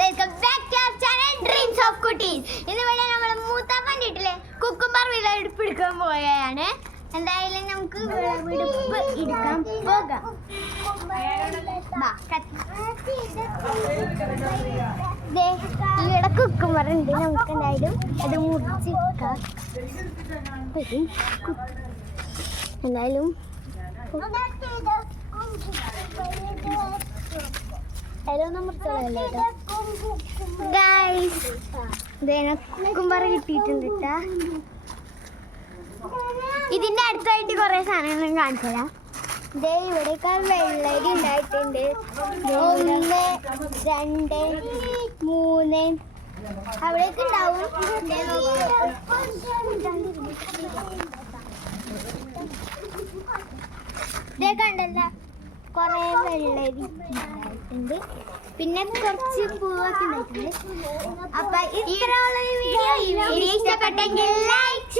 Welcome back to our channel dreams of കുട്ടീസ്. ഇന്നിവിടെ നമ്മൾ മൂത്താപ്പൻ വീട്ടിലെ കുക്കുംബർ വിളവെടുപ്പ് എടുക്കാൻ പോവുകയാണ്. എന്തായാലും നമുക്ക് വിളവെടുപ്പ് എടുക്കാൻ പോകാം. ഇവിടെ കുക്കുംബർ ഉണ്ട്. നമുക്ക് എന്തായാലും അത് മുറിച്ചെടുക്കാം. എന്തായാലും കുക്കുംബർ കിട്ടിയിട്ടുണ്ട് കേട്ടാ. ഇതിന്റെ അടുത്തായിട്ട് കുറെ സാധനങ്ങൾ കാണിച്ചു തരാം. ദേ ഇവിടെയൊക്കെ വെള്ളരി ഉണ്ടായിട്ടുണ്ട്. 1 2 3 അവിടെയൊക്കെ ഉണ്ടാവും. ഇതേ കണ്ടല്ല, കൊറേ വെള്ളരി ഉണ്ടായിട്ടുണ്ട്. പിന്നെ കുറച്ച് പൂവൊക്കെ ഉണ്ടായിട്ടുണ്ട്. അപ്പൊ ഇത്രയുള്ള വീഡിയോ ഇഷ്ടപ്പെട്ടെങ്കിൽ ലൈക്ക്